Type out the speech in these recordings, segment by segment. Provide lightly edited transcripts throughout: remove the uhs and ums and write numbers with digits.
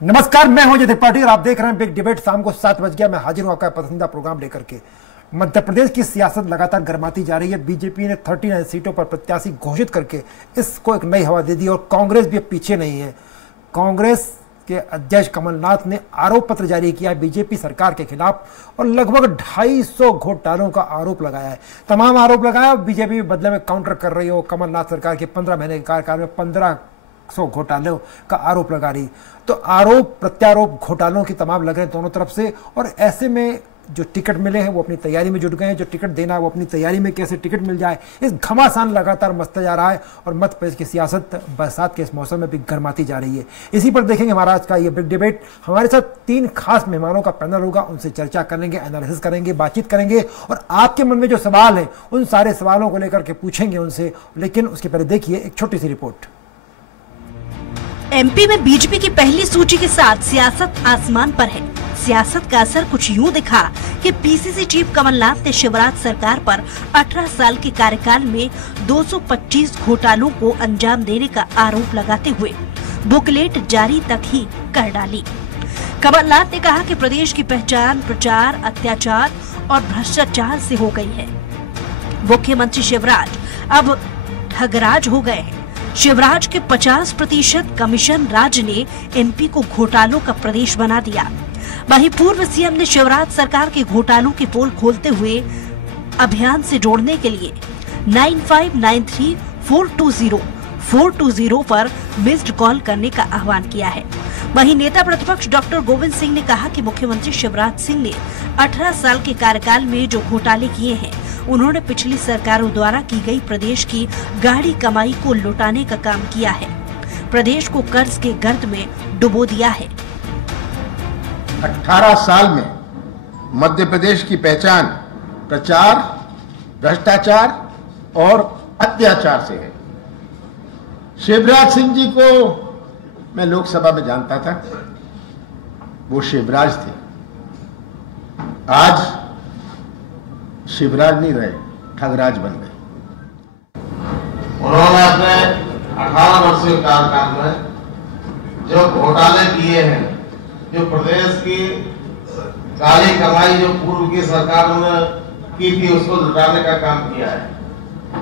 नमस्कार, मैं हूं अजय त्रिपाठी और आप देख रहे हैं बिग डिबेट। शाम को 7 बज गया। मैं हाजिर हूं आपका पसंदीदा प्रोग्राम लेकर के। मध्य प्रदेश की सियासत लगातार गर्माती जा रही है। बीजेपी ने 39 सीटों पर प्रत्याशी घोषित करके इसको एक नई हवा दे दी और कांग्रेस भी अब पीछे नहीं है। कांग्रेस के अध्यक्ष कमलनाथ ने आरोप पत्र जारी किया बीजेपी सरकार के खिलाफ और लगभग 250 घोटालों का आरोप लगाया है। तमाम आरोप लगाया, बीजेपी बदले में काउंटर कर रही हो। कमलनाथ सरकार के 15 महीने के कार्यकाल में 1500 घोटालों का आरोप लगा रही। तो आरोप प्रत्यारोप घोटालों की तमाम लग रहे हैं दोनों तरफ से। और ऐसे में जो टिकट मिले हैं वो अपनी तैयारी में जुट गए हैं। जो टिकट देना है वो अपनी तैयारी में, कैसे टिकट मिल जाए, इस घमासान लगातार मचता जा रहा है। और मध्य प्रदेश की सियासत बरसात के इस मौसम में भी गर्माती जा रही है। इसी पर देखेंगे हमारा आज का ये बिग डिबेट। हमारे साथ 3 खास मेहमानों का पैनल होगा, उनसे चर्चा करेंगे, एनालिसिस करेंगे, बातचीत करेंगे और आपके मन में जो सवाल है उन सारे सवालों को लेकर के पूछेंगे उनसे। लेकिन उसके पहले देखिए एक छोटी सी रिपोर्ट। एमपी में बीजेपी की पहली सूची के साथ सियासत आसमान पर है। सियासत का असर कुछ यूं दिखा कि पीसीसी चीफ कमलनाथ ने शिवराज सरकार पर 18 साल के कार्यकाल में 225 घोटालों को अंजाम देने का आरोप लगाते हुए बुकलेट जारी तक ही कर डाली। कमलनाथ ने कहा कि प्रदेश की पहचान प्रचार, अत्याचार और भ्रष्टाचार से हो गई है। मुख्यमंत्री शिवराज अब ठगराज हो गए हैं। शिवराज के 50% कमीशन राज ने एमपी को घोटालों का प्रदेश बना दिया। वहीं पूर्व सीएम ने शिवराज सरकार के घोटालों की पोल खोलते हुए अभियान से जोड़ने के लिए 9593420420 पर मिस्ड कॉल करने का आह्वान किया है। वहीं नेता प्रतिपक्ष डॉक्टर गोविंद सिंह ने कहा कि मुख्यमंत्री शिवराज सिंह ने 18 साल के कार्यकाल में जो घोटाले किए हैं, उन्होंने पिछली सरकारों द्वारा की गई प्रदेश की गाढ़ी कमाई को लुटाने का काम किया है। प्रदेश को कर्ज के गर्त में डुबो दिया है। 18 साल में मध्य प्रदेश की पहचान प्रचार, भ्रष्टाचार और अत्याचार से है। शिवराज सिंह जी को मैं लोकसभा में जानता था, वो शिवराज थे। आज शिवराज नहीं रहे, ठगराज बन गए। उन्होंने अपने 18 वर्षीय कार्यकाल में जो घोटाले किए हैं, जो प्रदेश की काली कमाई जो पूर्व की सरकार ने की थी, उसको लुटाने का काम किया है।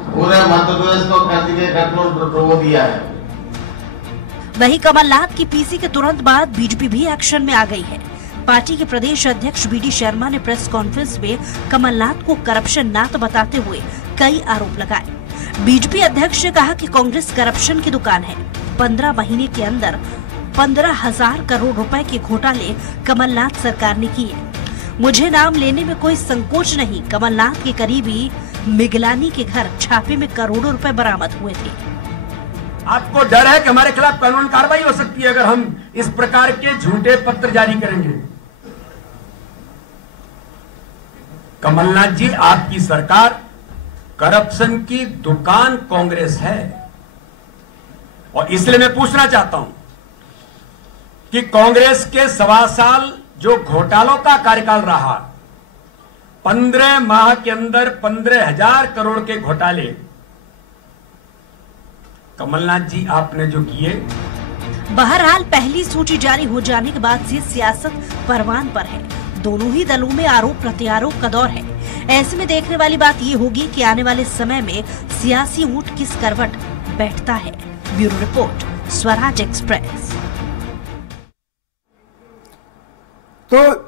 पूरे मध्य प्रदेश को कर्ज के गर्त में डुबो दिया है। वहीं कमलनाथ की पीसी के तुरंत बाद बीजेपी भी एक्शन में आ गई है। पार्टी के प्रदेश अध्यक्ष बीडी शर्मा ने प्रेस कॉन्फ्रेंस में कमलनाथ को करप्शन नाथ बताते हुए कई आरोप लगाए। बीजेपी अध्यक्ष ने कहा कि कांग्रेस करप्शन की दुकान है। 15 महीने के अंदर 15,000 करोड़ रुपए के घोटाले कमलनाथ सरकार ने किए। मुझे नाम लेने में कोई संकोच नहीं। कमलनाथ के करीबी मिगलानी के घर छापे में करोड़ों रुपए बरामद हुए थे। आपको डर है कि हमारे खिलाफ कानून कार्रवाई हो सकती है अगर हम इस प्रकार के झूठे पत्र जारी करेंगे। कमलनाथ जी, आपकी सरकार करप्शन की दुकान कांग्रेस है। और इसलिए मैं पूछना चाहता हूं कि कांग्रेस के 1.25 साल जो घोटालों का कार्यकाल रहा, 15 माह के अंदर 15,000 करोड़ के घोटाले कमलनाथ जी आपने जो किए। बहरहाल पहली सूची जारी हो जाने के बाद से सियासत परवान पर है। दोनों ही दलों में आरोप प्रत्यारोप का दौर है। ऐसे में देखने वाली बात ये होगी कि आने वाले समय में सियासी ऊंट किस करवट बैठता है। Bureau report, Swaraj express. तो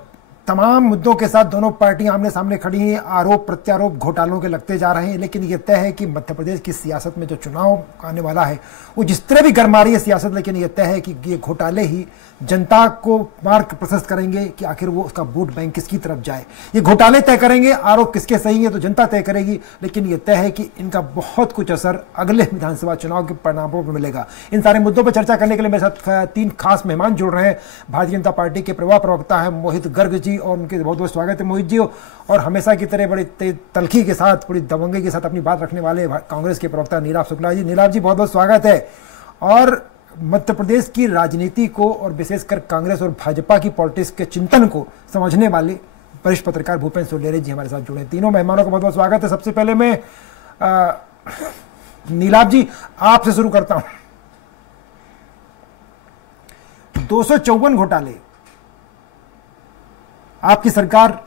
तमाम मुद्दों के साथ दोनों पार्टियां आमने सामने खड़ी हैं। आरोप प्रत्यारोप घोटालों के लगते जा रहे हैं। लेकिन यह तय है कि मध्य प्रदेश की सियासत में जो चुनाव आने वाला है वो जिस तरह भी गर्मा रही है सियासत, लेकिन यह तय है कि ये घोटाले ही जनता को मार्ग प्रशस्त करेंगे कि आखिर वो उसका वोट बैंक किसकी तरफ जाए। ये घोटाले तय करेंगे, आरोप किसके सही है तो जनता तय करेगी। लेकिन यह तय है कि इनका बहुत कुछ असर अगले विधानसभा चुनाव के परिणामों पर मिलेगा। इन सारे मुद्दों पर चर्चा करने के लिए मेरे साथ 3 खास मेहमान जुड़ रहे हैं। भारतीय जनता पार्टी के प्रवक्ता है मोहित गर्ग जी, और उनके बहुत बहुत स्वागत है मोहित जी। और हमेशा की तरह बड़ी तलखी के साथ, बड़ी दबंगी के साथ अपनी बात रखने वाले कांग्रेस के प्रवक्ता नीलाभ शुक्ला जी। नीलाभ जी, बहुत बहुत स्वागत है। और मध्य प्रदेश की राजनीति को और विशेषकर कांग्रेस और भाजपा की पॉलिटिक्स के चिंतन को समझने वाले वरिष्ठ पत्रकार भूपेंद्र सोलेरे जी हमारे साथ जुड़े। तीनों मेहमानों का बहुत बहुत स्वागत है। सबसे पहले मैं नीलाभ जी आपसे शुरू करता हूं। 254 घोटाले। आपकी सरकार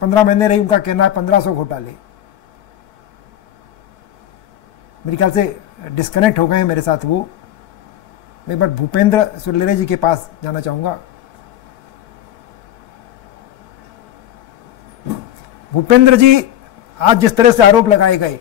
15 महीने रही, उनका कहना है 1500 घोटाले। मेरे ख्याल से डिस्कनेक्ट हो गए हैं मेरे साथ वो। मैं एक बार भूपेंद्र सुरलेरे जी के पास जाना चाहूंगा। भूपेंद्र जी, आज जिस तरह से आरोप लगाए गए,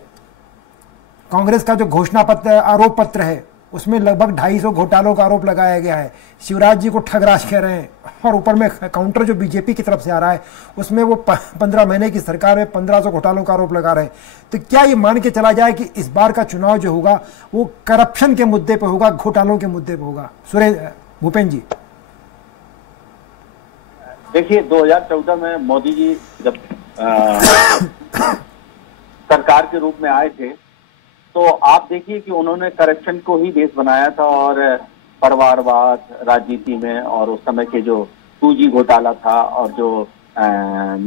कांग्रेस का जो घोषणा पत्र आरोप पत्र है उसमें लगभग 250 घोटालों का आरोप लगाया गया है। शिवराज जी को ठगराज कह रहे हैं, और ऊपर में काउंटर जो बीजेपी की तरफ से आ रहा है उसमें वो 15 महीने की सरकार में 1500 घोटालों का आरोप लगा रहे हैं। तो क्या ये मान के चला जाए कि इस बार का चुनाव जो होगा वो करप्शन के मुद्दे पर होगा, घोटालों के मुद्दे पर होगा? भूपेंद्र जी, देखिए 2014 में मोदी जी जब सरकार के रूप में आए थे तो आप देखिए कि उन्होंने करप्शन को ही बेस बनाया था, और परिवारवाद राजनीति में, और उस समय के जो 2G घोटाला था और जो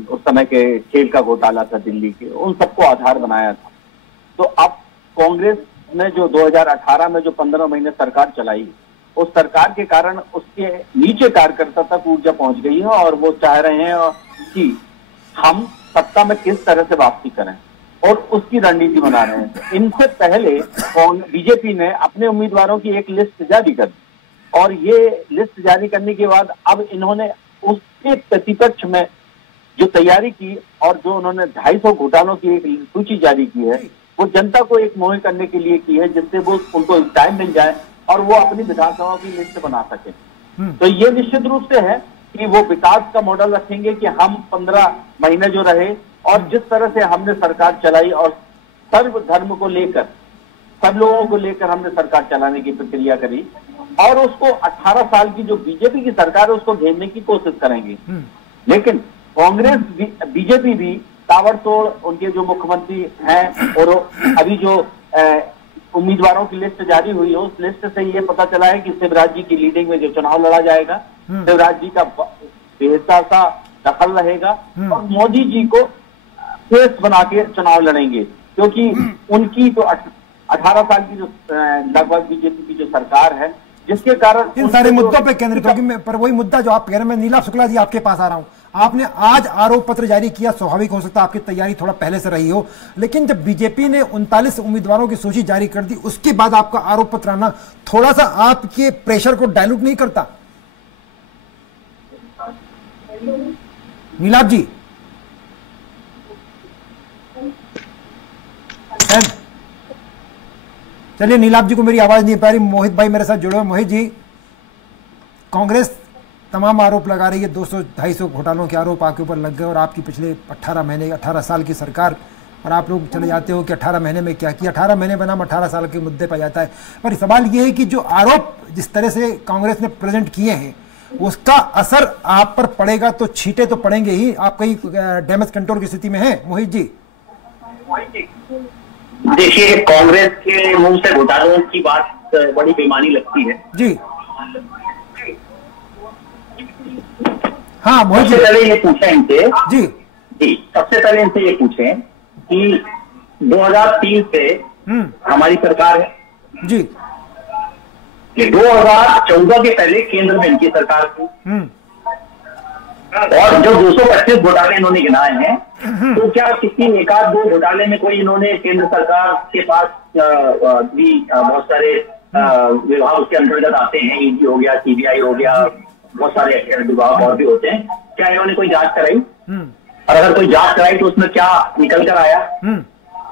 उस समय के खेल का घोटाला था दिल्ली के, उन सबको आधार बनाया था। तो अब कांग्रेस ने जो 2018 में जो 15 महीने सरकार चलाई, उस सरकार के कारण उसके नीचे कार्यकर्ता तक ऊर्जा पहुंच गई है, और वो चाह रहे हैं कि हम सत्ता में किस तरह से वापसी करें, और उसकी रणनीति बना रहे हैं। इनसे पहले बीजेपी ने अपने उम्मीदवारों की एक लिस्ट जारी कर दी, और ये लिस्ट जारी करने के बाद अब इन्होंने उसके प्रतिपक्ष में जो तैयारी की, और जो उन्होंने 250 घोटालों की एक सूची जारी की है, वो जनता को एक मोह करने के लिए की है, जिससे वो उनको टाइम मिल जाए और वो अपनी विधानसभा की लिस्ट बना सके। तो ये निश्चित रूप से है कि वो विकास का मॉडल रखेंगे कि हम 15 महीने जो रहे, और जिस तरह से हमने सरकार चलाई और सर्व धर्म को लेकर, सब लोगों को लेकर हमने सरकार चलाने की प्रक्रिया करी, और उसको 18 साल की जो बीजेपी की सरकार है उसको घेरने की कोशिश करेंगे। लेकिन कांग्रेस बीजेपी भी ताबड़तोड़, उनके जो मुख्यमंत्री हैं, और अभी जो उम्मीदवारों की लिस्ट जारी हुई है, उस लिस्ट से ये पता चला है कि शिवराज जी की लीडिंग में जो चुनाव लड़ा जाएगा, शिवराज जी का बेहतर सा दखल रहेगा, और मोदी जी को फेस बना के चुनाव लड़ेंगे, क्योंकि उनकी तो 18 साल की जो लगभग बीजेपी की जो सरकार है, जिसके कारण इन सारे मुद्दों पे केंद्रित होगी। पर वही मुद्दा जो आप कह रहे हैं, मैं नीलाभ शुक्ला जी आपके पास आ रहा हूं। आपने आज आरोप पत्र जारी किया, स्वाभाविक हो सकता है आपकी तैयारी थोड़ा पहले से रही हो, लेकिन जब बीजेपी ने 39 उम्मीदवारों की सूची जारी कर दी, उसके बाद आपका आरोप पत्र आना थोड़ा सा आपके प्रेशर को डायलूट नहीं करता? नीलाभ जी, चलिए नीलाभ जी को मेरी आवाज नहीं पा रही। मोहित भाई मेरे साथ जुड़े हुए। मोहित जी, कांग्रेस तमाम आरोप लगा रही है, 200-250 घोटालों के आरोप आपके ऊपर लग गए, और आपकी पिछले 18 महीने 18 साल की सरकार, और आप लोग चले जाते हो कि 18 महीने में क्या किया। 18 महीने बनाम 18 साल के मुद्दे पर जाता है। पर सवाल ये है कि जो आरोप जिस तरह से कांग्रेस ने प्रेजेंट किए हैं, उसका असर आप पर पड़ेगा, तो छींटे तो पड़ेंगे ही। आप कहीं डैमेज कंट्रोल की स्थिति में हैं मोहित जी? देखिए, कांग्रेस के मुंह से घोटालों की बात बड़ी बेईमानी लगती है जी। हाँ मोहित जी, सबसे पहले ये पूछें इनसे जी जी सबसे पहले इनसे ये पूछें कि 2003 से हमारी सरकार है जी, कि 2014 के पहले केंद्र में इनकी सरकार थी, और जो 225 घोटाले इन्होंने गिनाए हैं, तो क्या किसी एक आध दो घोटाले में कोई इन्होंने केंद्र सरकार के पास भी बहुत सारे विभाग उसके अंतर्गत आते हैं, ईडी हो गया, सीबीआई हो गया, बहुत सारे विभाग और भी होते हैं, क्या इन्होंने कोई जांच कराई? और अगर कोई जांच कराई तो उसमें क्या निकल कर आया?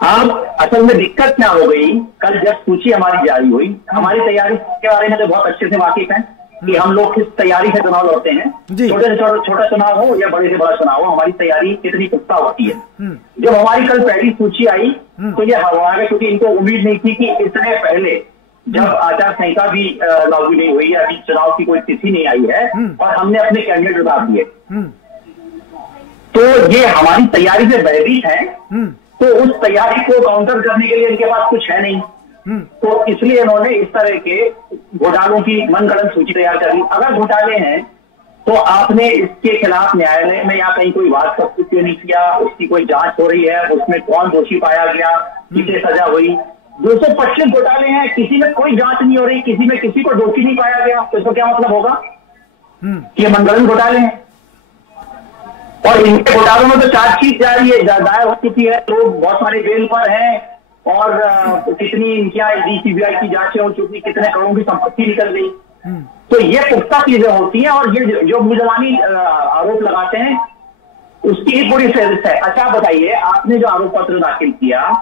अब असल में दिक्कत क्या हो गई, कल जब सूची हमारी जारी हुई, हमारी तैयारी के बारे में तो बहुत अच्छे से वाकिफ है कि हम लोग किस तैयारी से चुनाव लड़ते हैं, छोटे से छोटा चुनाव हो या बड़े से बड़ा चुनाव हो, हमारी तैयारी कितनी पुख्ता होती है। जब हमारी कल पहली सूची आई तो ये हमारे, क्योंकि इनको उम्मीद नहीं थी कि इतने पहले, जब आचार संहिता भी लागू नहीं हुई, अभी चुनाव की कोई तिथि नहीं आई है, और हमने अपने कैंडिडेट बता दिए, तो ये हमारी तैयारी से भयभीत है। तो उस तैयारी को काउंटर करने के लिए इनके पास कुछ है नहीं, तो इसलिए इन्होंने इस तरह के घोटालों की मनगढ़ंत सूची तैयार कर दी। अगर घोटाले हैं तो आपने इसके खिलाफ न्यायालय में या कहीं कोई वाद क्यों नहीं किया? उसकी कोई जांच हो रही है, उसमें कौन दोषी पाया गया, किसे सजा हुई, 225 घोटाले हैं, किसी में कोई जांच नहीं हो रही, किसी में किसी को दोषी नहीं पाया गया, तो इसका क्या मतलब होगा? ये मनगढ़ंत घोटाले हैं। और इनके घोटालों में तो चार्जशीट जारी है, दायर हो चुकी है, लोग बहुत सारे बेल पर हैं, और कितनी इनकी सीबीआई की जांचें हो चुकी, कितने करोड़ों की संपत्ति निकल गई। तो ये पुख्ता चीजें होती हैं, और ये जो मुजरानी आरोप लगाते हैं उसकी ही पूरी फहरिस्त है। अच्छा बताइए, आपने जो आरोप पत्र दाखिल किया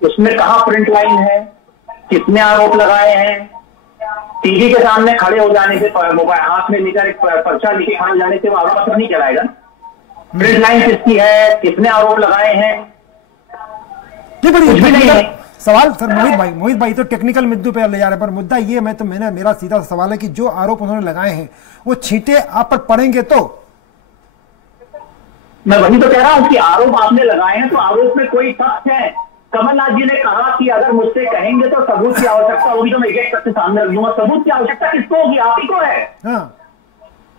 उसमें कहाँ प्रिंट लाइन है, कितने आरोप लगाए हैं? टीवी के सामने खड़े हो जाने से, मोबाइल हाथ में लेकर एक पर्चा लिखे खड़े हो जाने से वो आरोप पत्र नहीं चलाएगा। प्रिंट लाइन किसकी है, कितने आरोप लगाए हैं? कुछ भी नहीं है। सवाल सर मोहित भाई तो टेक्निकल मुद्दों पे ले जा रहे हैं, पर मुद्दा ये मेरा सीधा सवाल है कि जो आरोप उन्होंने लगाए हैं वो छींटे आप पर पड़ेंगे तो? मैं वही तो कह रहा हूं कि आरोप आपने लगाए हैं तो आरोप में कोई तथ्य है। कमलनाथ जी ने कहा कि अगर मुझसे कहेंगे तो सबूत की आवश्यकता होगी तो मैं एक तथ्य सामने रख दूंगा। सबूत की आवश्यकता किसको होगी? आप ही को है। हाँ।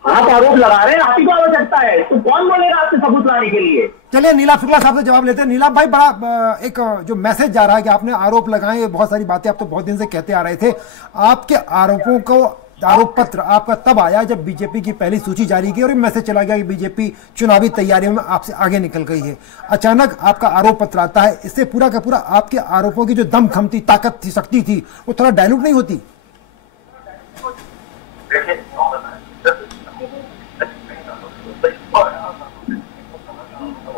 आप आरोप लगा रहे हैं, आप ही को आवश्यकता है, तो कौन बोलेगा आपसे सबूत लाने के लिए? चलिए नीलाभ शुक्ला साहब से जवाब लेते हैं। नीलाभ भाई, बड़ा एक जो मैसेज जा रहा है कि आपने आरोप लगाए, बहुत सारी बातें आप तो बहुत दिन से कहते आ रहे थे। आपके आरोपों को, आरोप पत्र आपका तब आया जब बीजेपी की पहली सूची जारी की और मैसेज चला गया कि बीजेपी चुनावी तैयारियों में आपसे आगे निकल गई है। अचानक आपका आरोप पत्र आता है, इससे पूरा का पूरा आपके आरोपों की जो दमखम थी, ताकत थी, शक्ति थी, वो थोड़ा डायलूट नहीं होती?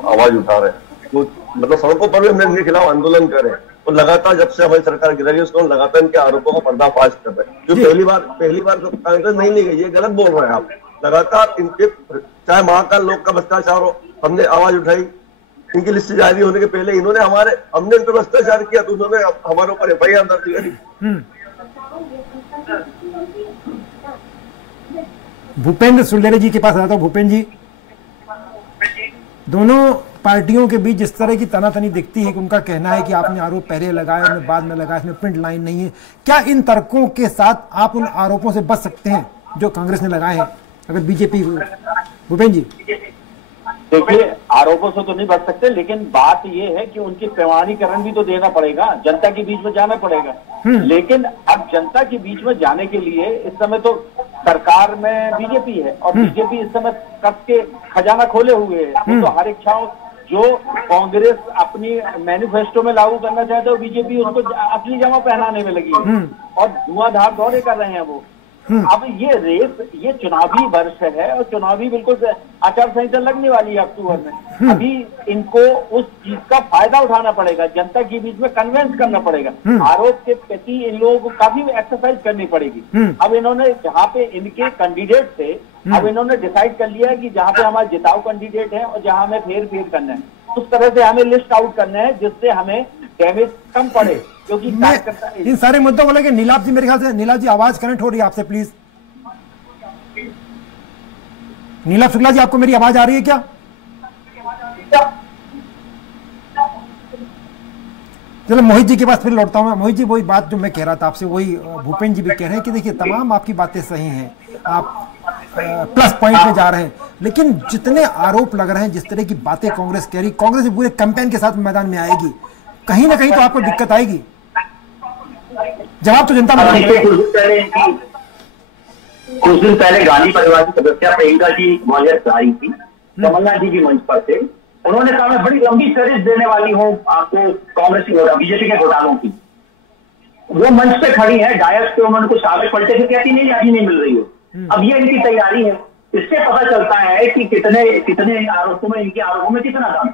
आवाज उठा रहे तो मतलब सड़कों पर भी हमने इनके खिलाफ आंदोलन कर रहे हैं, और लगातार जब से हमारी सरकार गिर रही है उसको लगातार इनके आरोपों का पर्दाफाश कर रहे हैं। जो पहली बार कांग्रेस नहीं ली गई, ये गलत बोल रहे हैं आप। लगातार इनके, चाहे महाकाल लोक का भ्रष्टाचार हो, हमने आवाज उठाई। इनकी लिस्ट जारी होने के पहले हमने इन पर भ्रष्टाचार किया तो उन्होंने हमारे ऊपर FIR दर्ज करी। भूपेंद्र सुल्लेरे जी के पास आता हूं। भूपेंद्र जी, दोनों पार्टियों के बीच जिस तरह की तनातनी दिखती है कि उनका कहना है कि आपने आरोप पहले लगाए, हमने बाद में लगाए, इसमें प्रिंट लाइन नहीं है, क्या इन तर्कों के साथ आप उन आरोपों से बच सकते हैं जो कांग्रेस ने लगाए हैं अगर बीजेपी? भूपेंद्र जी, देखिए, आरोपों से तो नहीं बच सकते, लेकिन बात यह है कि उनकी प्रमाणीकरण भी तो देना पड़ेगा, जनता के बीच में जाना पड़ेगा। लेकिन अब जनता के बीच में जाने के लिए इस समय तो सरकार में बीजेपी है, और बीजेपी इस समय कस के खजाना खोले हुए है। तो हर इच्छाओं जो कांग्रेस अपनी मैनिफेस्टो में लागू करना चाहते हो, बीजेपी उसको असली जमा पहनाने में लगी है और धुआंधार दौरे कर रहे हैं वो। अब ये रेस, ये चुनावी वर्ष है और चुनावी बिल्कुल आचार संहिता लगने वाली है अक्टूबर में। अभी इनको उस चीज का फायदा उठाना पड़ेगा, जनता के बीच में कन्वेंस करना पड़ेगा। आरोप के प्रति इन लोगों को काफी एक्सरसाइज करनी पड़ेगी। अब इन्होंने जहाँ पे इनके कैंडिडेट थे, अब इन्होंने डिसाइड कर लिया है कि जहाँ पे हमारे जिताऊ कैंडिडेट है और जहाँ हमें फेर करना है, उस तरह से हमें लिस्ट आउट करना है जिससे हमें डैमेज कम पड़े। क्योंकि इन सारे मुद्दों को लेकर नीलाभ जी, मेरे ख्याल से नीलाभ जी आवाज कनेक्ट हो रही है आपसे, प्लीज। नीलाभ शुक्ला जी, आपको मेरी आवाज आ रही है क्या? चलो मोहित जी के पास फिर लौटता हूं मैं। मोहित जी, वही बात जो मैं कह रहा था आपसे, वही भूपेंद्र जी भी कह रहे हैं कि देखिए तमाम आपकी बातें सही हैं, आप प्लस पॉइंट में जा रहे हैं, लेकिन जितने आरोप लग रहे हैं, जिस तरह की बातें कांग्रेस कह रही, कांग्रेस पूरे कैंपेन के साथ मैदान में आएगी, कहीं ना कहीं तो आपको दिक्कत आएगी। जवाब तो जनता में। कुछ दिन पहले गांधी परिवार की सदस्य प्रियंका जी मौजूद आई थी, कमलनाथ जी भी मंच पर थे। उन्होंने कहा मैं बड़ी लंबी फहरिस्त देने वाली हूँ आपको कांग्रेस की, बीजेपी के घोटालों की। वो मंच पे खड़ी है, डायस पे उन्होंने कुछ कागज पलटे थे, कहती नहीं अभी नहीं मिल रही हो। अब ये इनकी तैयारी है। इससे पता चलता है कि कितने आरोपों में, इनके आरोपों में कितना दम है।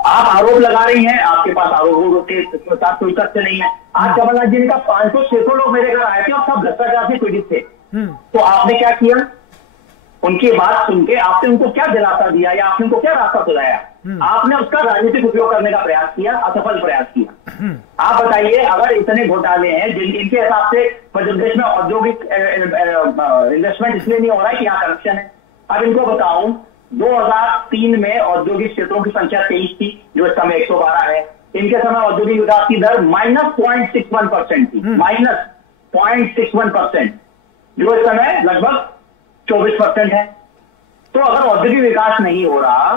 आप आरोप लगा रही हैं, आपके पास आरोपों के साथ कोई तथ्य नहीं है। आज कमलनाथ जी ने कहा 500-600 लोग मेरे घर आए थे और सब भ्रष्टाचार से पीड़ित थे। तो आपने क्या किया? उनकी बात सुन के आपने उनको क्या दिलासा दिया या आपने उनको क्या रास्ता सुझाया? आपने उसका राजनीतिक उपयोग करने का प्रयास किया, असफल प्रयास किया। आप बताइए, अगर इतने घोटाले हैं इनके हिसाब से मध्य प्रदेश में औद्योगिक इन्वेस्टमेंट इसलिए नहीं हो रहा है कि यहाँ करप्शन है। अब इनको बताऊं, 2003 में औद्योगिक क्षेत्रों की संख्या 23 थी, जो इस समय 112 है। इनके समय औद्योगिक विकास की दर -0.61% थी, -0.61%, जो इस समय लगभग 24% है। तो अगर औद्योगिक विकास नहीं हो रहा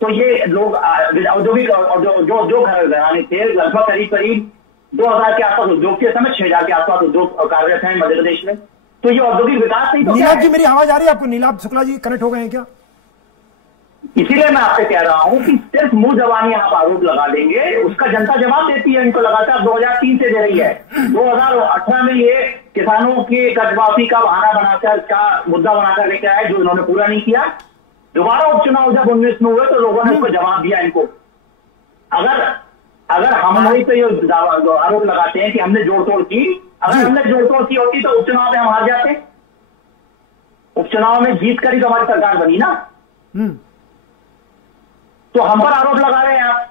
तो ये लोग औद्योगिक जो घराने थे, लगभग करीब 2000 के आसपास उद्योग के समय 6000 के आसपास उद्योग कार्यरत हैं मध्य प्रदेश में। तो ये औद्योगिक विकास नहीं तो नीलाभ जी, मेरी आवाज आ रही है आपको? नीलाभ शुक्ला जी कनेक्ट हो गए हैं क्या? इसीलिए मैं आपसे कह रहा हूं कि सिर्फ मुंह जबानी आप आरोप लगा देंगे, उसका जनता जवाब देती है इनको लगातार 2003 से दे रही है। 2018 में ये किसानों के कर्जमाफी का बहाना बनाकर, का मुद्दा बनाकर लेके आए, जो इन्होंने पूरा नहीं किया। दोबारा उपचुनाव जब 19 में हुए तो लोगों ने इसको जवाब दिया इनको। अगर हम वही पे आरोप लगाते हैं कि हमने जोड़ तोड़ की, अगर हमने जोड़ तोड़ की होती तो उपचुनाव में हम हार जाते। उपचुनाव में जीत कर ही तो हमारी सरकार बनी ना। तो हम पर आरोप लगा रहे हैं आप।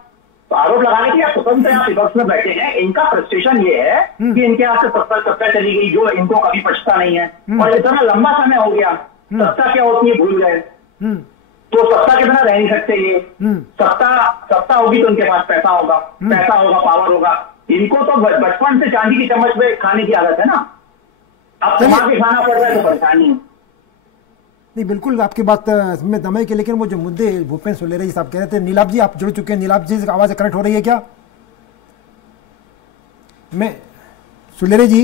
तो आरोप लगाने के आप स्वतंत्र आप विपक्ष में बैठे हैं। इनका फ्रस्ट्रेशन ये है कि इनके हाथ से सत्ता चली गई, जो इनको कभी पछता नहीं है, और इतना लंबा समय हो गया, सत्ता क्या होती है भूल गए। तो सत्ता के बिना रह नहीं सकते ये। सत्ता होगी तो उनके पास पैसा होगा, पावर होगा। इनको तो बचपन से चांदी की चम्मच में खाने की आदत है ना। अब कमा के खाना पड़ रहा है तो परेशानी है। नहीं, बिल्कुल आपकी बात में दम है कि, लेकिन वो जो मुद्दे भूपेंद्र सुलेरे जी साहब कह रहे थे, नीलाभ जी आप जुड़ चुके हैं, नीलाभ जी से आवाज कनेक्ट हो रही है क्या? मैं सुलेरे जी,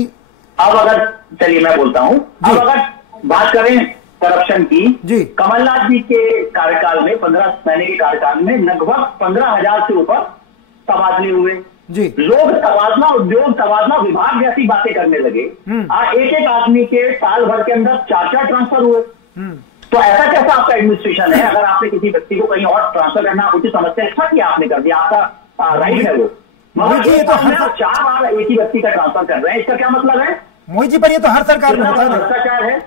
अब अगर चलिए मैं बोलता हूं, अब अगर बात करें करप्शन की जी, कमलनाथ जी के कार्यकाल में 15 महीने के कार्यकाल में लगभग 15,000 से ऊपर तबादले हुए जी। लोग तबादला उद्योग, तबादला विभाग जैसी बातें करने लगे। एक एक आदमी के साल भर के अंदर 4 ट्रांसफर हुए। तो ऐसा कैसा आपका एडमिनिस्ट्रेशन है? अगर आपने किसी व्यक्ति को कहीं और ट्रांसफर करना उचित समझते हैं, अच्छा किया आपने कर दिया, आपका राइट है वो। मगर ये तो 4 बार एक ही व्यक्ति का ट्रांसफर कर रहे हैं, इसका क्या मतलब है? मोहित जी, पर ये तो हर सरकार में होता है। भ्रष्टाचार है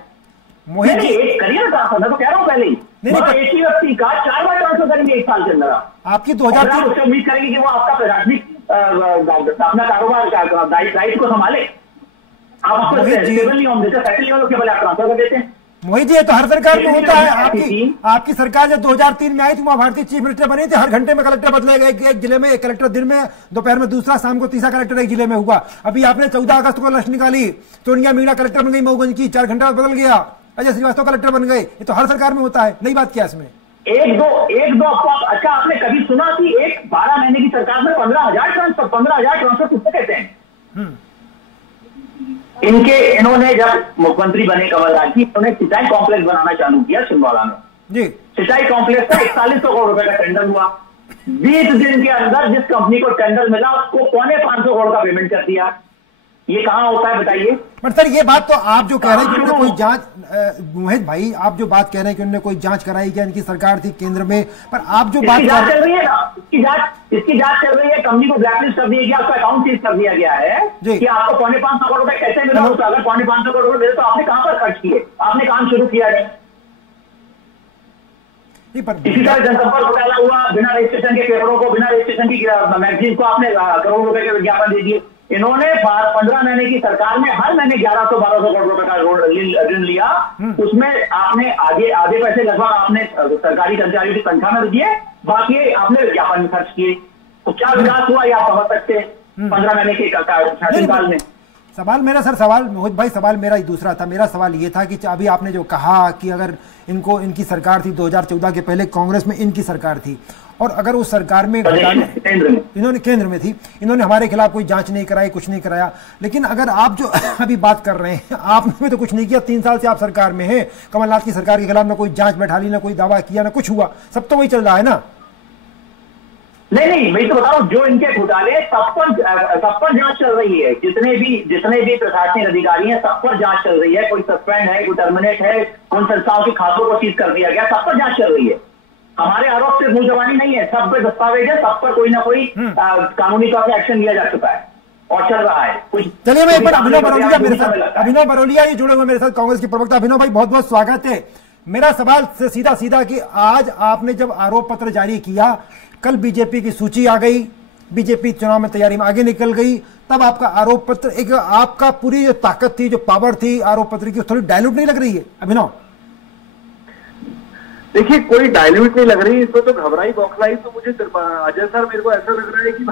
मोहित जी, एक करिए ना ट्रांसफर, मैं तो कह रहा हूँ पहले ही। एक ही व्यक्ति का 4 बार ट्रांसफर करेंगे एक साल के अंदर। आपकी 2003 उससे उम्मीद करेंगे कि वो आपका प्रशासनिक अपना कारोबार राइट को संभाले। आप आपको स्टेबल नहीं होंगे, सेटल नहीं होंगे, केवल आप ट्रांसफर कर देते हैं। मोहित जी, ये तो हर सरकार में होता है। आपकी सरकार जब 2003 में आई थी, वहां भारतीय चीफ मिनिस्टर बनी थी, हर घंटे में कलेक्टर बदले गए। एक जिले में एक कलेक्टर दिन में, दोपहर में दूसरा, शाम को तीसरा कलेक्टर एक जिले में हुआ। अभी आपने 14 अगस्त को लिस्ट निकाली, सोनिया मीणा कलेक्टर बन गई मऊगंज की, 4 घंटा बदल गया, अजय श्रीवास्तव कलेक्टर बन गए। ये तो हर सरकार में होता है, नई बात क्या इसमें? एक दो अच्छा, आपने कभी सुना कि एक 12 महीने की सरकार में 15,000 ट्रांसफर किससे कहते हैं? इन्होंने जब मुख्यमंत्री बने कमलनाथ जी, उन्होंने सिंचाई कॉम्प्लेक्स बनाना चालू किया छिंदवाड़ा में जी। सिंचाई कॉम्प्लेक्स का 4100 करोड़ रुपए का टेंडर हुआ। 20 दिन के अंदर जिस कंपनी को टेंडर मिला उसको 550 करोड़ का पेमेंट कर दिया। ये कहाँ होता है बताइए? पर सर, ये बात तो आप जो कह रहे हैं कि उन्होंने कोई जांच, मोहित भाई आप जो बात कह रहे हैं कि उन्होंने कोई जांच कराई क्या, इनकी सरकार थी केंद्र में, पर आप जो बात चल रही है ना, इसकी जांच चल रही है। कंपनी को ब्लैकलिस्ट कर दिया गया, उसका अकाउंट सीज कर दिया गया है कि आपको 550 करोड़ रुपए कैसे मिला। अगर 550 करोड़ रुपए तो आपने कहां पर खर्च किए? आपने काम शुरू किया है। इसी तरह जनसंपर्क घोटाला हुआ, बिना रजिस्ट्रेशन के पेपरों को, बिना रजिस्ट्रेशन की मैगजीन को आपने करोड़ों रुपए के विज्ञापन दे दिए। इन्होंने 15 महीने की सरकार में हर महीने 1100-1200 करोड़ रुपए का ऋण लिया। उसमें आपने आधे पैसे लगभग आपने सरकारी कर्मचारियों की तनख्वाह में दिए, बाकी आपने विज्ञापन में खर्च किए। तो क्या विकास हुआ ये आप समझ सकते हैं 15 महीने के कार्यकाल में। सवाल मेरा सर, सवाल मोहित भाई, सवाल मेरा ही दूसरा था। मेरा सवाल ये था कि अभी आपने जो कहा कि अगर इनकी सरकार थी 2014 के पहले, कांग्रेस में इनकी सरकार थी, और अगर उस सरकार में इन्होंने केंद्र में थी, इन्होंने हमारे खिलाफ कोई जांच नहीं कराई, कुछ नहीं कराया। लेकिन अगर आप जो अभी बात कर रहे हैं, आपने तो कुछ नहीं किया, 3 साल से आप सरकार में हैं, कमलनाथ की सरकार के खिलाफ ना कोई जांच बैठा ली, ना कोई दावा किया, ना कुछ हुआ, सब तो वही चल रहा है ना। नहीं, मैं तो बता रहा हूं, जो इनके घोटाले सब पर जांच चल रही है। जितने भी प्रशासनिक अधिकारी हैं, सब पर जांच चल रही है। कोई सस्पेंड है, कोई टर्मिनेट है, उन संस्थाओं के खातों को सीज कर दिया गया, सब पर जांच चल रही है। हमारे आरोप से मुंह जबानी नहीं है, सब पे दस्तावेज है, सब पर कोई ना कोई कानूनी तौर पर एक्शन लिया जा चुका है और चल रहा है। चलिए, मैं एक बार अभिनव बरोलिया मेरे साथ, अभिनव बरोलिया ये जुड़े हुए मेरे साथ, कांग्रेस के प्रवक्ता। अभिनव भाई, बहुत बहुत स्वागत है। मेरा सवाल से सीधा कि आज आपने जब आरोप पत्र जारी किया, कल बीजेपी की सूची आ गई, बीजेपी चुनाव में तैयारी में आगे निकल गई, तब आपका आरोप पत्र, एक आपका पूरी जो ताकत थी, जो पावर थी आरोप पत्र की, थोड़ी डायल्यूट नहीं लग रही है अभिनव? देखिए, कोई डायल्यूट नहीं लग रही, इसमें तो घबराई बौखलाई तो मुझे अजय सर, मेरे को ऐसा लग रहा है कि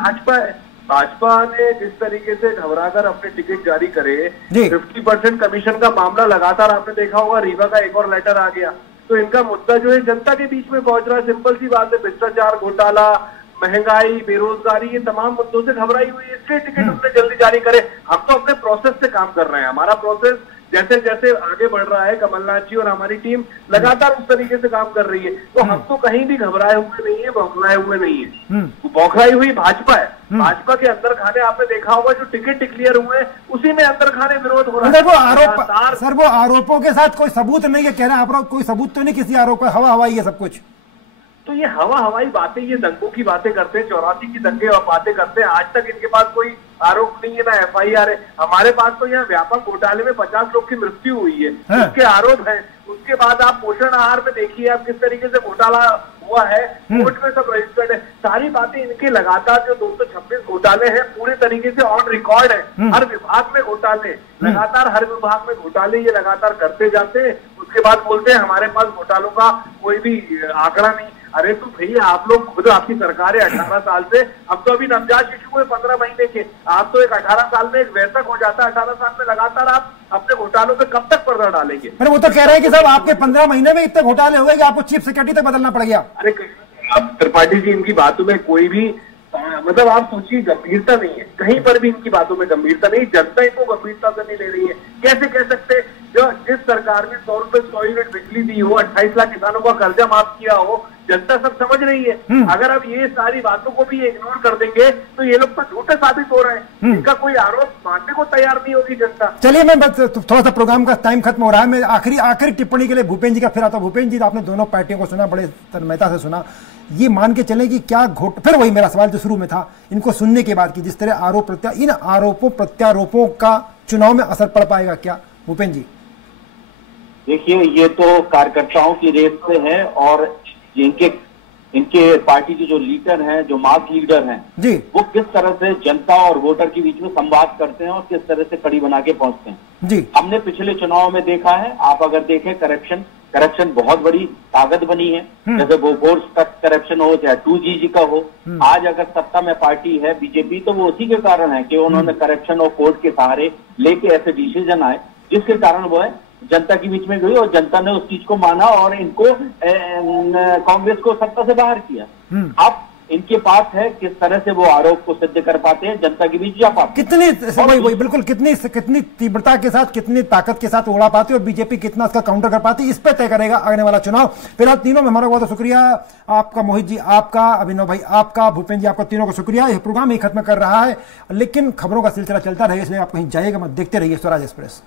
भाजपा ने जिस तरीके से घबराकर अपने टिकट जारी करे, 50% कमीशन का मामला लगातार आपने देखा होगा, रीवा का एक और लेटर आ गया, तो इनका मुद्दा जो है जनता के बीच में पहुंच रहा है। सिंपल सी बात है, भ्रष्टाचार, घोटाला, महंगाई, बेरोजगारी, ये तमाम मुद्दों से घबराई हुई है, इसलिए टिकट उसने जल्दी जारी करे। हम तो अपने प्रोसेस से काम कर रहे हैं, हमारा प्रोसेस जैसे जैसे आगे बढ़ रहा है, कमलनाथ जी और हमारी टीम लगातार उस तरीके से काम कर रही है। तो हम तो कहीं भी घबराए हुए नहीं है, बौखलाए हुए नहीं है। बौखलाई हुई भाजपा है। भाजपा के अंदर खाने आपने देखा होगा, जो टिकट डिक्लेयर हुए उसी में अंदर खाने विरोध हो रहा है। वो आरोपों के साथ कोई सबूत नहीं है, कह रहे हैं आप, कोई सबूत तो नहीं किसी आरोप का, हवा हवाई है सब कुछ। तो ये हवा हवाई बातें, ये दंगों की बातें करते हैं, 84 की दंगे बातें करते हैं। आज तक इनके पास कोई आरोप नहीं है, ना FIR है। हमारे पास तो यहाँ व्यापक घोटाले में 50 लोग की मृत्यु हुई है, उसके आरोप है। उसके बाद आप पोषण आहार में देखिए आप किस तरीके से घोटाला हुआ है, कोर्ट में सब रजिस्टर्ड है। सारी बातें इनके लगातार जो 226 घोटाले हैं पूरे तरीके से ऑन रिकॉर्ड है। हर विभाग में घोटाले, लगातार हर विभाग में घोटाले ये लगातार करते जाते हैं। उसके बाद बोलते हैं हमारे पास घोटालों का कोई भी आंकड़ा नहीं। अरे तो भैया आप लोग खुद, आपकी सरकार है 18 साल से, अब तो अभी नवजात शिशु हुए 15 महीने के, आप तो एक 18 साल में एक वयस्क हो जाता है। 18 साल में लगातार आप अपने घोटालों पे कब तक पर्दा डालेंगे? अरे वो तो कह रहे हैं कि साहब आपके 15 महीने में इतने घोटाले हो गए कि आपको चीफ सेक्रेटरी तक बदलना पड़ गया। अरे अब त्रिपाठी जी, इनकी बातों में कोई भी मतलब आप सोचिए गंभीरता नहीं है, कहीं पर भी इनकी बातों में गंभीरता नहीं। जनता इनको गंभीरता से नहीं ले रही है। कैसे कह सकते, जो जिस सरकार ने 100 रुपए 100 यूनिट बिजली दी हो, 28 लाख किसानों का कर्जा माफ किया हो, जनता सब समझ रही है। अगर अब ये सारी बातों को भी इग्नोर कर देंगे तो ये लोग तो झूठे साबित हो रहे हैं। इनका कोई आरोप मानने को तैयार नहीं होगी जनता। चलिए, मैं बस थोड़ा सा प्रोग्राम का टाइम खत्म हो रहा है, मैं आखिरी टिप्पणी के लिए भूपेंद्र जी का फिर आता हूं। भूपेंद्र जी, आपने दोनों पार्टियों को सुना, बड़े तन्मयता से सुना। ये मान के चले कि क्या फिर वही मेरा सवाल जो शुरू में था, इनको सुनने के बाद कि जिस तरह इन आरोपों प्रत्यारोपों का चुनाव में असर पड़ पाएगा क्या, भूपेंद्र जी? देखिए, ये तो कार्यकर्ताओं की रेस से है और इनके पार्टी के जो लीडर हैं, जो मास लीडर हैं जी, वो किस तरह से जनता और वोटर के बीच में संवाद करते हैं और किस तरह से कड़ी बना के पहुंचते हैं जी। हमने पिछले चुनाव में देखा है, आप अगर देखें करप्शन बहुत बड़ी ताकत बनी है। जैसे बोफोर्स तक करप्शन हो, चाहे 2G का हो। आज अगर सत्ता में पार्टी है बीजेपी, तो वो उसी के कारण है कि उन्होंने करप्शन और कोर्ट के सहारे लेके ऐसे डिसीजन आए जिसके कारण वो है जनता के बीच में गई और जनता ने उस चीज को माना और इनको कांग्रेस को सत्ता से बाहर किया। अब इनके पास है किस तरह से वो आरोप को सिद्ध कर पाते हैं, जनता के बीच जा पाते हैं, बिल्कुल कितनी तीव्रता के साथ, कितनी ताकत के साथ उड़ा पाती है और बीजेपी कितना इसका काउंटर कर पाती है, इस पर तय करेगा आने वाला चुनाव। फिलहाल तीनों में हमारा बहुत शुक्रिया आपका, मोहित जी आपका, अभिनव भाई आपका, भूपेंद्र जी आपका, तीनों का शुक्रिया। यह प्रोग्राम ही खत्म कर रहा है, लेकिन खबरों का सिलसिला चलता रहे, इसलिए आप कहीं जाइएगा मत, देखते रहिए स्वराज एक्सप्रेस।